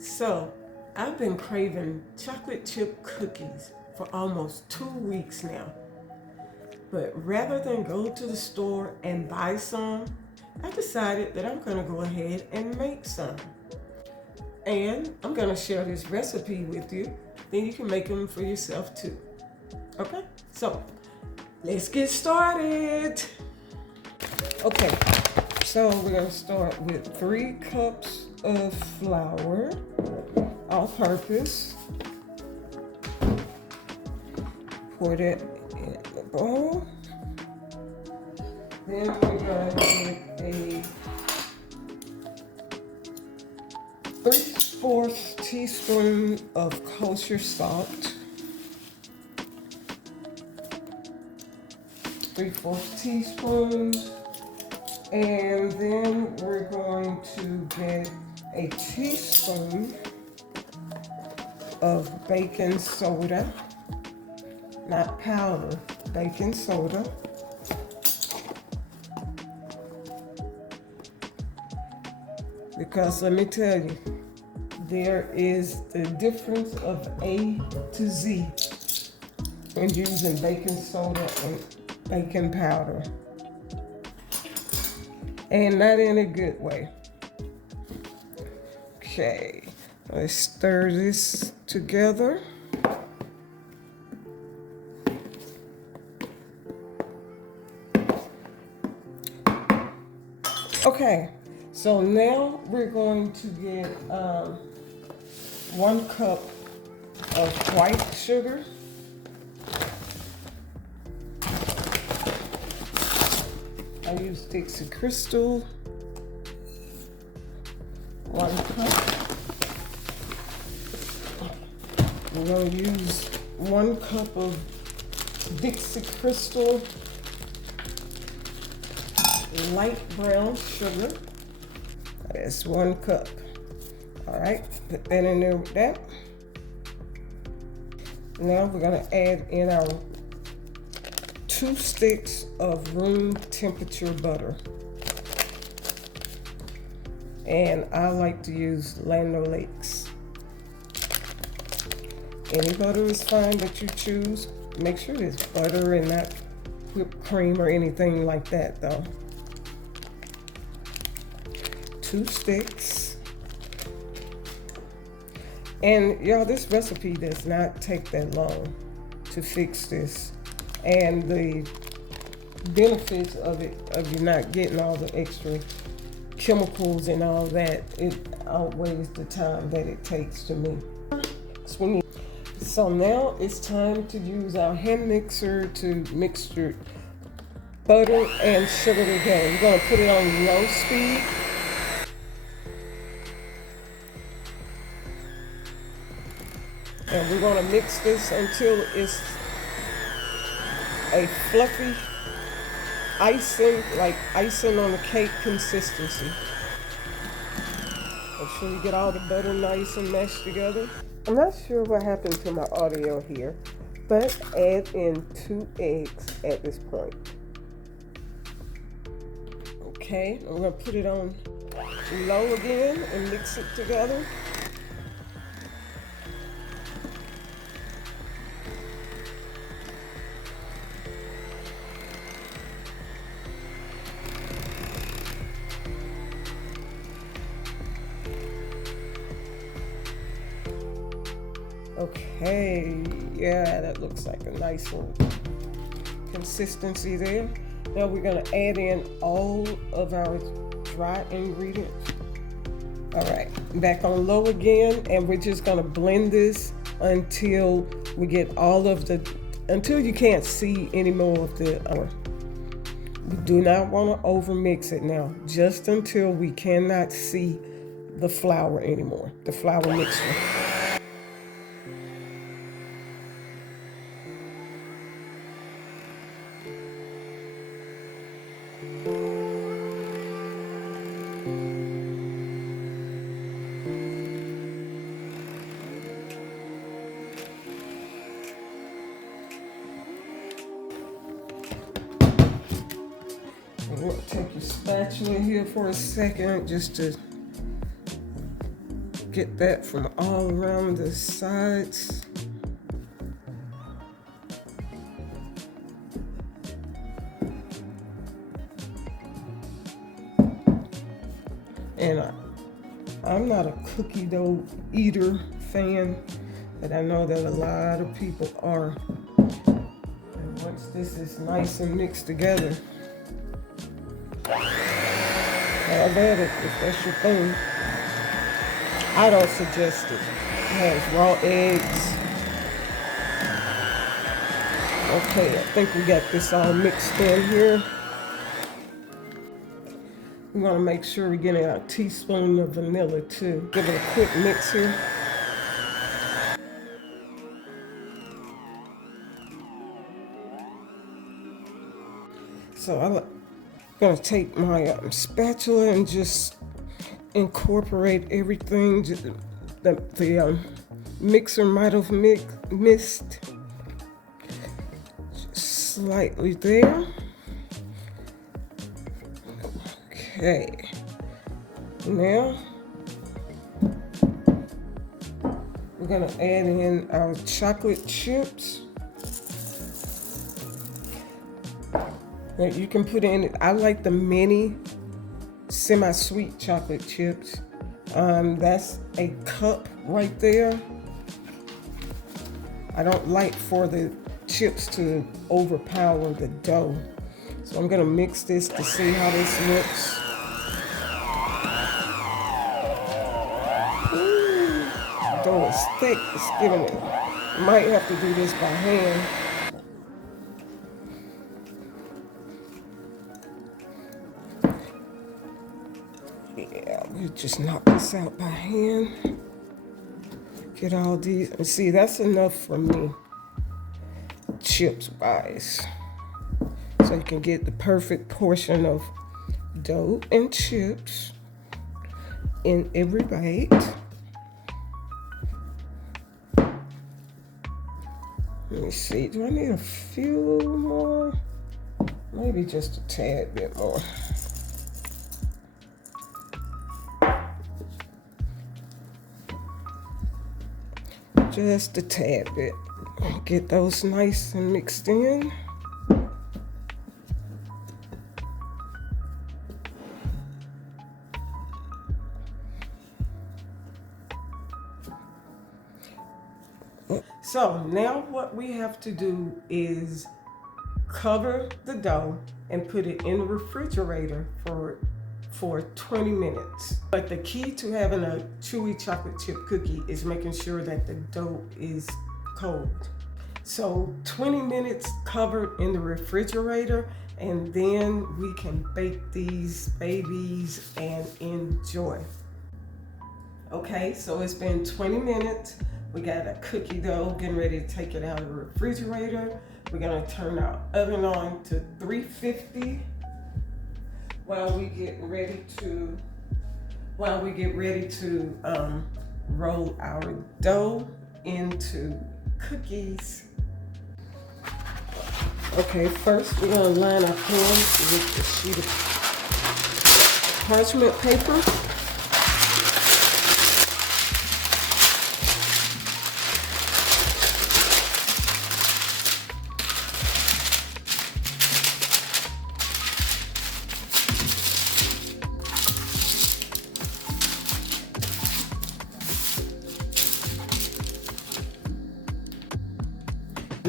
So, I've been craving chocolate chip cookies for almost 2 weeks now. But rather than go to the store and buy some, I decided that I'm gonna go ahead and make some. And I'm gonna share this recipe with you. Then you can make them for yourself too. Okay? So, let's get started. Okay, so we're gonna start with 3 cups of flour, all-purpose. Pour that in the bowl. Then we're gonna get a 3/4 teaspoon of kosher salt. 3/4 teaspoon. And then we're going to get a teaspoon of baking soda, not powder, baking soda. Because let me tell you, there is the difference of A to Z when using baking soda and baking powder. And not in a good way. Okay, let's stir this together. Okay, so now we're going to get 1 cup of white sugar. I use Dixie Crystal, 1 cup. We're going to use 1 cup of Dixie Crystal light brown sugar. That's 1 cup. All right, put that in there with that. Now we're going to add in our 2 sticks of room temperature butter. And I like to use Land O'Lakes. Any butter is fine that you choose. Make sure it's butter and not whipped cream or anything like that though. 2 sticks. And y'all, this recipe does not take that long to fix this. And the benefits of it, of you not getting all the extra chemicals and all that, it outweighs the time that it takes to me. So now it's time to use our hand mixer to mix your butter and sugar together. You're gonna put it on low speed. And we're gonna mix this until it's a fluffy icing, like icing on a cake consistency. Make sure you get all the butter nice and mashed together. I'm not sure what happened to my audio here, but add in 2 eggs at this point. Okay, I'm gonna put it on low again and mix it together. Okay, yeah, that looks like a nice little consistency there. Now we're gonna add in all of our dry ingredients. All right, back on low again, and we're just gonna blend this until we get all of until you can't see any more of the We do not wanna over mix it now, just until we cannot see the flour anymore, the flour mixture. Take your spatula here for a second just to get that from all around the sides. And I'm not a cookie dough eater fan, but I know that a lot of people are. And once this is nice and mixed together, have at it if that's your thing. I don't suggest it. It has raw eggs. Okay, I think we got this all mixed in here. We want to make sure we're getting a teaspoon of vanilla too. Give it a quick mix here. So I'm gonna take my spatula and just incorporate everything that the mixer might have missed. Just slightly there. Okay. Now we're gonna add in our chocolate chips. Now you can put in, I like the mini semi-sweet chocolate chips. That's a cup right there. I don't like for the chips to overpower the dough. So I'm gonna mix this to see how this looks. Ooh, the dough is thick, it's giving it. Might have to do this by hand. Yeah, we just knock this out by hand. Get all these, and see, that's enough for me, chips wise. So you can get the perfect portion of dough and chips in every bite. Let me see, do I need a few more? Maybe just a tad bit more. Just a tad bit. Get those nice and mixed in. So now what we have to do is cover the dough and put it in the refrigerator for 20 minutes. But the key to having a chewy chocolate chip cookie is making sure that the dough is cold. So 20 minutes covered in the refrigerator, and then we can bake these babies and enjoy. Okay, so it's been 20 minutes. We got a cookie dough, getting ready to take it out of the refrigerator. We're gonna turn our oven on to 350 while we get ready to roll our dough into cookies. Okay, first we're gonna line our pan with a sheet of parchment paper.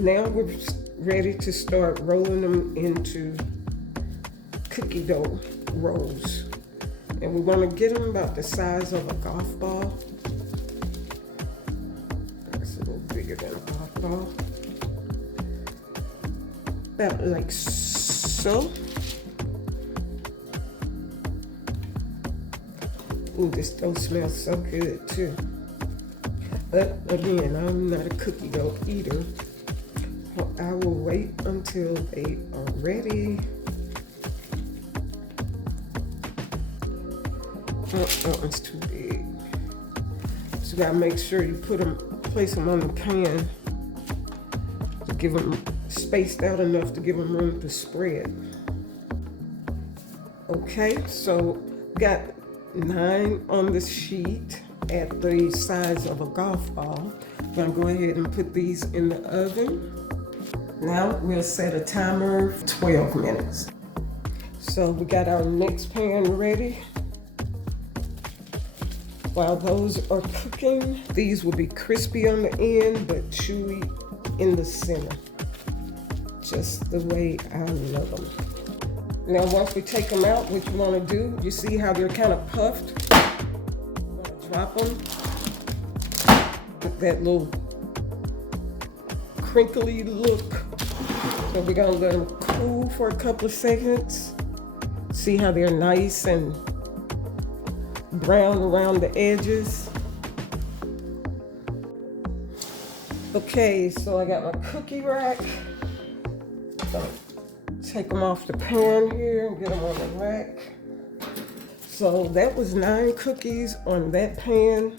Now we're ready to start rolling them into cookie dough rolls. And we want to get them about the size of a golf ball. That's a little bigger than a golf ball. About like so. Ooh, this dough smells so good too. But again, I'm not a cookie dough eater. I will wait until they are ready. That one's too big. So you gotta make sure you place them on the pan to give them spaced out enough to give them room to spread. Okay, so got 9 on the sheet. at the size of a golf ball. I'm gonna go ahead and put these in the oven. Now we'll set a timer for 12 minutes. So we got our next pan ready. While those are cooking, these will be crispy on the end, but chewy in the center. Just the way I love them. Now once we take them out, what you want to do, you see how they're kind of puffed? You want to drop them with that little crinkly look. So we're going to let them cool for a couple of seconds. See how they're nice and brown around the edges. Okay, so I got my cookie rack. So take them off the pan here and get them on the rack. So that was 9 cookies on that pan,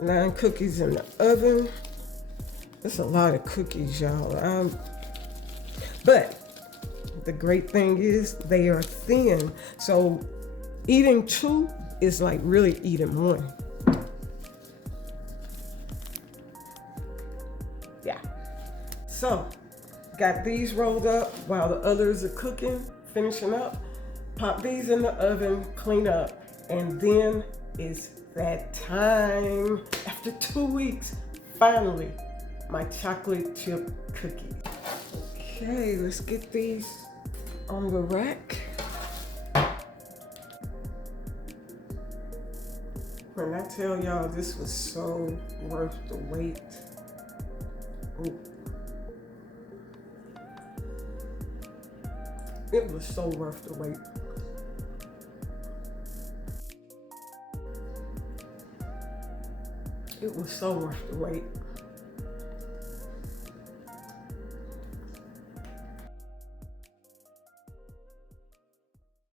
9 cookies in the oven. That's a lot of cookies, y'all. But the great thing is they are thin. So eating 2 is like really eating 1. Yeah. So got these rolled up while the others are cooking, finishing up. Pop these in the oven, clean up, and then it's that time. After 2 weeks, finally, my chocolate chip cookies. Okay, let's get these on the rack. When I tell y'all this was so worth the wait. Ooh. It was so worth the wait. It was so worth the wait.